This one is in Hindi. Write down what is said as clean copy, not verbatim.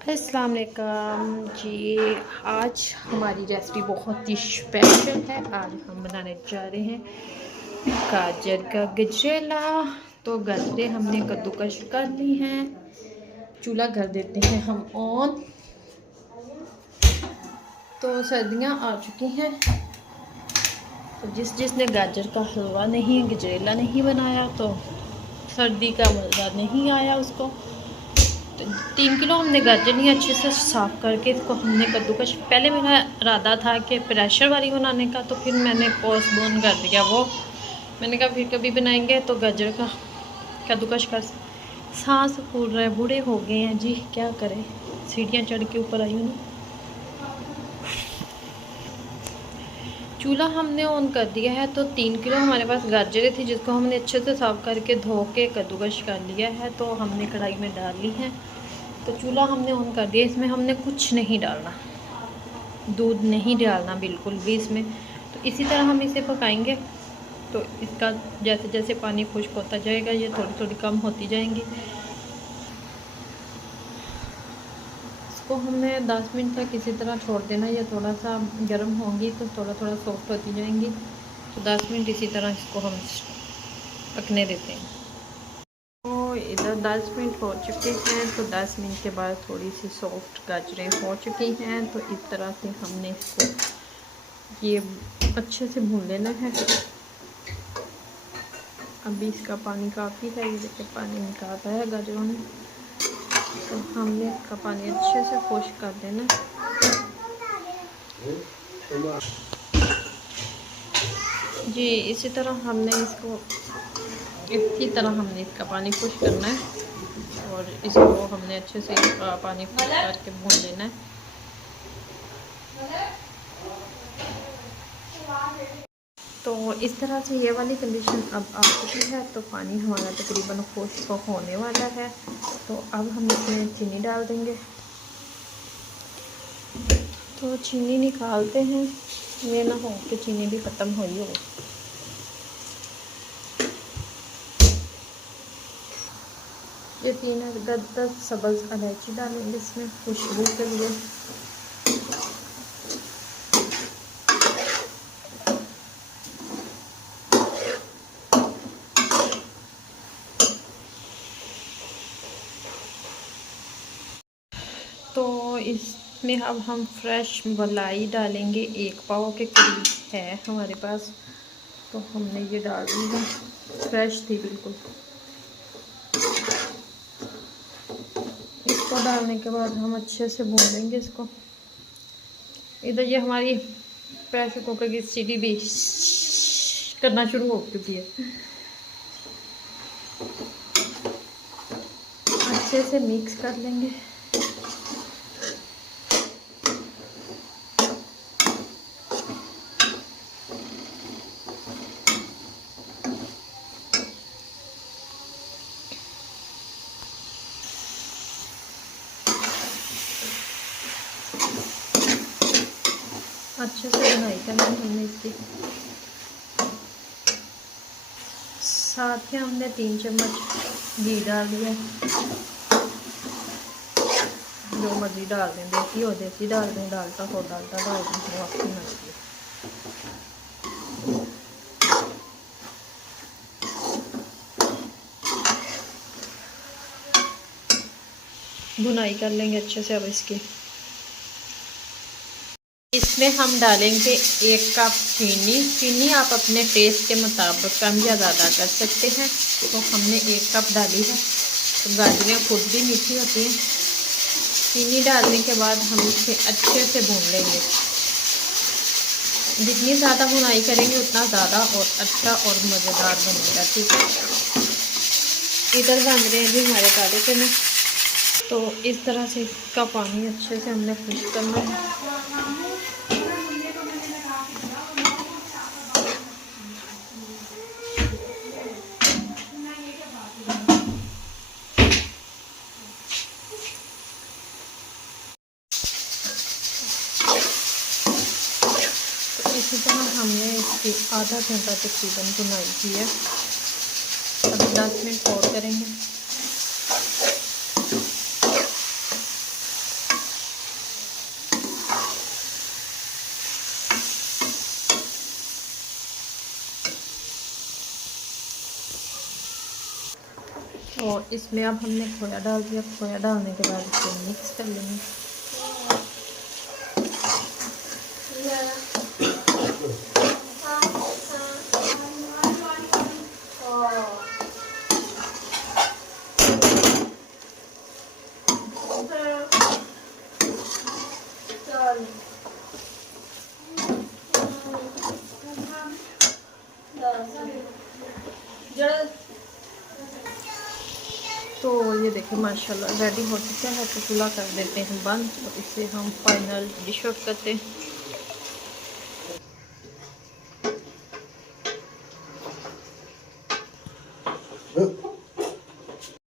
अस्सलाम वालेकुम जी। आज हमारी रेसिपी बहुत ही स्पेशल है। आज हम बनाने जा रहे हैं गाजर का गजरेला। तो गाजरें हमने कद्दूकश कर ली हैं। चूल्हा कर देते हैं हम ऑन। तो सर्दियां आ चुकी हैं, तो जिसने गाजर का हलवा नहीं, गजरेला नहीं बनाया तो सर्दी का मज़ा नहीं आया उसको। 3 किलो हमने गाजर नहीं अच्छे से साफ़ करके इसको हमने कद्दूकश। पहले मेरा इरादा था कि प्रेशर वाली बनाने का, तो फिर मैंने पोस्टपोन कर दिया वो। मैंने कहा फिर कभी बनाएंगे। तो गाजर का कद्दूकश का सांस फूल रहा है, बूढ़े हो गए हैं जी, क्या करें। सीढ़ियाँ चढ़ के ऊपर आई हूँ ना। चूल्हा हमने ऑन कर दिया है। तो 3 किलो हमारे पास गाजरें थी, जिसको हमने अच्छे से साफ़ करके धो के कद्दूकश कर लिया है। तो हमने कढ़ाई में डाल ली है। तो चूल्हा हमने ऑन कर दिया। इसमें हमने कुछ नहीं डालना, दूध नहीं डालना बिल्कुल भी इसमें। तो इसी तरह हम इसे पकाएंगे। तो इसका जैसे जैसे पानी खुश्क होता जाएगा, ये थोड़ी थोड़ी कम होती जाएंगी। इसको हमने 10 मिनट तक इसी तरह छोड़ देना। ये थोड़ा सा गर्म होंगी तो थोड़ा थोड़ा सॉफ्ट होती जाएंगी। तो 10 मिनट इसी तरह इसको हम पकने देते हैं। तो इधर 10 मिनट हो चुके हैं। तो 10 मिनट के बाद थोड़ी सी सॉफ्ट गाजरें हो चुकी हैं। तो इस तरह से हमने इसको ये अच्छे से भून लेना है। अभी इसका पानी काफ़ी है, ये देखिए पानी निकाला है गाजरों ने। तो हमने इसका पानी अच्छे से खुश्क कर देना। जी इसी तरह हमने इसको इसका पानी खुश्क करना है। और इसको हमने अच्छे से पानी खुश्क करके भून लेना है। तो इस तरह से ये वाली कंडीशन अब आ चुकी है। तो पानी हमारा तकरीबन खुश्क होने वाला है। तो अब हम इसमें चीनी डाल देंगे। तो चीनी निकालते हैं, ये ना हो कि चीनी भी ख़त्म हुई हो। ये 3 सब्ज़ इलायची डालेंगे इसमें खुशबू के लिए। तो इसमें अब हम फ्रेश मलाई डालेंगे, 1 पाव के करीब है हमारे पास। तो हमने ये डाल दी है, फ्रेश थी बिल्कुल। इसको डालने के बाद हम अच्छे से भून लेंगे इसको। इधर ये हमारी प्रेशर कुकर की सीटी भी करना शुरू हो चुकी है। अच्छे से मिक्स कर लेंगे। अच्छे से बुनाई करनी हमने इसकी। साथ ही हमने 3 चम्मच घी डाल दिया। जो मर्जी डाल दें, देसी हो देसी डाल दें, डालता हो डालता डाल दें, वो आपकी मर्जी है। बुनाई कर लेंगे अच्छे से। अब इसमें हम डालेंगे 1 कप चीनी। चीनी आप अपने टेस्ट के मुताबिक कम या ज़्यादा कर सकते हैं। तो हमने 1 कप डाली है। तो गाजरें खुद भी मीठी होती हैं। चीनी डालने के बाद हम इसे अच्छे से भून लेंगे। जितनी ज़्यादा भुनाई करेंगे उतना ज़्यादा और अच्छा और मज़ेदार बनेगा। ठीक है, इधर बन रहे हैं भी हमारे काले चने। तो इस तरह से इसका पानी अच्छे से हमने खुश्क करना है। इसी तरह हमने इसकी आधा घंटा तकरीबन भुनाई की है। अभी 10 मिनट और करेंगे। और इसमें अब हमने खोया डाल दिया। खोया डालने के बाद इसको मिक्स कर लेंगे। तो ये देखें माशाल्लाह रेडी हो चुका है। तो चूल्हा कर देते हैं बंद और इसे हम फाइनल डिश आउट करते हैं।